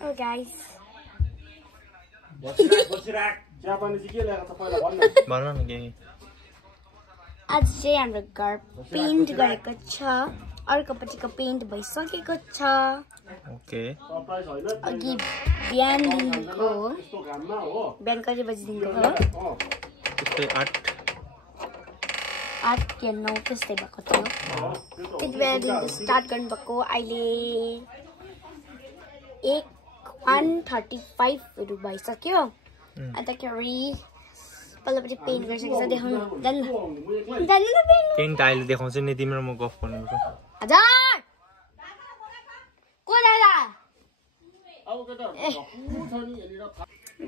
Oh guys. आज चाहिँ हाम्रो घर पेन्ट गरेको छ अर्कोपट्टिको पेन्ट भइसकेको छ ओके अघि बिहानदेखिको बिहान कति बजीदेखिको हो त्यस्तै 8 या 9 त्यस्तै भएको थियो त्यति बेलादेखिको स्टार्ट गर्नुभएको अहिले 1:35 भइसक्यो अन्तखेरि पल्लोपट्टि पेन्ट गरिसकेको छ देखाउनु जान्न पेन्ट अहिले देखाउँछु नि तिम्रो म गफ गर्नुपर्छ हजार को दादा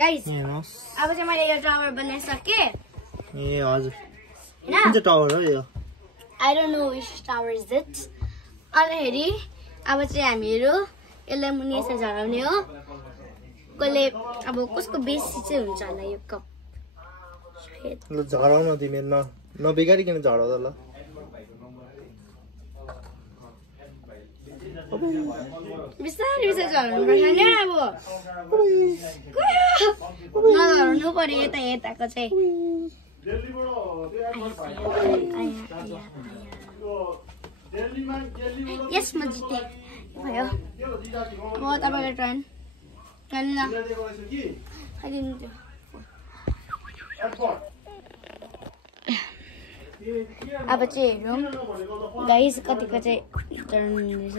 गाइस अब चाहिँ मैले यो टावर बनाइसके ए हजुर कुन चाहिँ टावर हो यो I don't know which tower is it अन्तखेरि अब चाहिँ हामीहरू यसलाई मुनि यसरी झराउने हो कसले अब कसको बेसी चाहिँ हुन्छ होला यो कप ल झराउ न तिमी नबिगारिकन झराउ त ल बिस्तारै बिस्तारै झराउनु पर्छ नि अब नझराउनु पर्यो यताको चाहिँ यस म जितेँ भयो अब तपाईँको टर्न खाइदिनु त्यो अब चाहिँ हेरौँ गाइस कतिको चाहिँ झर्नु हुँदैछ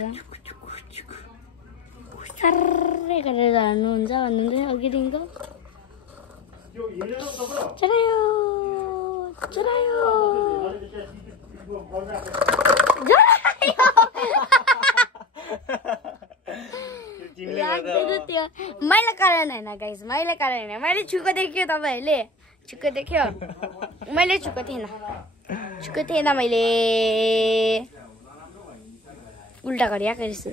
साह्रै गरेर झर्नुहुन्छ भन्नुहुन्थ्यो अघिदेखिको चढायो चढायो त्यो मैले कारण होइन गाइस मैले कारण होइन मैले छुको देख्यो तपाईँहरूले छुको देख्यो मैले छुको थिएन मैले उल्टा गरिआएको रहेछु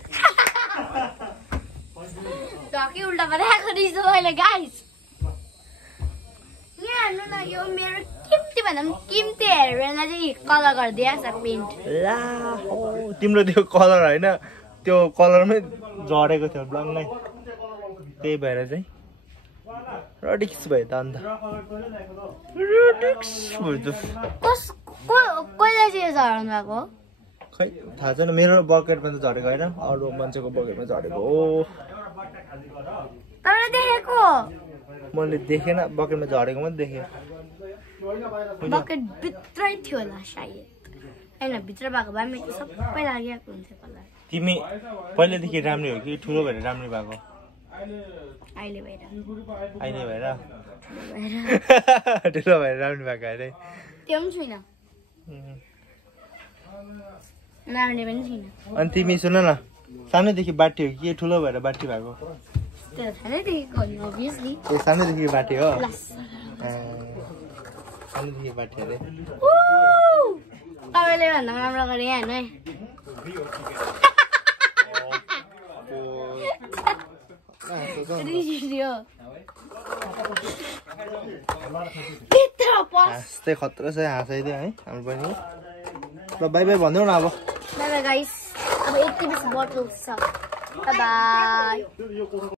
ढके उल्टा गरिआएको रहेछु मैले गाइस यहाँ हेर्नु न यो मेरो किम्ती भन्दा पनि किम्ती हेरेर चाहिँ कलर गरिदिएको छ पेन्ट ला तिम्रो त्यो कलर होइन त्यो कलरमै झरेको थियो ब्लङ्गै त्यही भएर चाहिँ रडिक्स भयो त अन्त रडिक्स भयो कसले चाहिँ झराउनु भएको खै थाहा छैन मेरो बकेटमा त झरेको होइन अरू मान्छेको बकेटमा झरेको हो तपाईँले देखेको मैले देखेन बकेटमा झरेको मात्रै देखेँ बकेट भित्रै थियो होला सायद होइन भित्र भएको भए मेरो सबै लागिरहेको हुन्थ्यो कलर तिमी पहिलेदेखि राम्रै हो कि ठुलो भएर राम्रै भएको अहिले भएर ठुलो भएर राम्रो भएको अरे त्यो पनि छुइनँ राम्रो पनि छुइनँ अनि तिमी सुन न सानैदेखि बाटी हो कि ठुलो भएर बाटी भएको त्यो सानैदेखिको हो नि अभियसली ए सानैदेखि बाटी हो सानैदेखि बाटी अरे तपाईँले भन्दा राम्रो गरेँ होइन है यस्तै खतरा छ हाँसाइदियो है हाम्रो बहिनी ल बाई बाई भनिदेऊ न अब बाई बाई गाइस अब 80 बोटल छ बाई बाई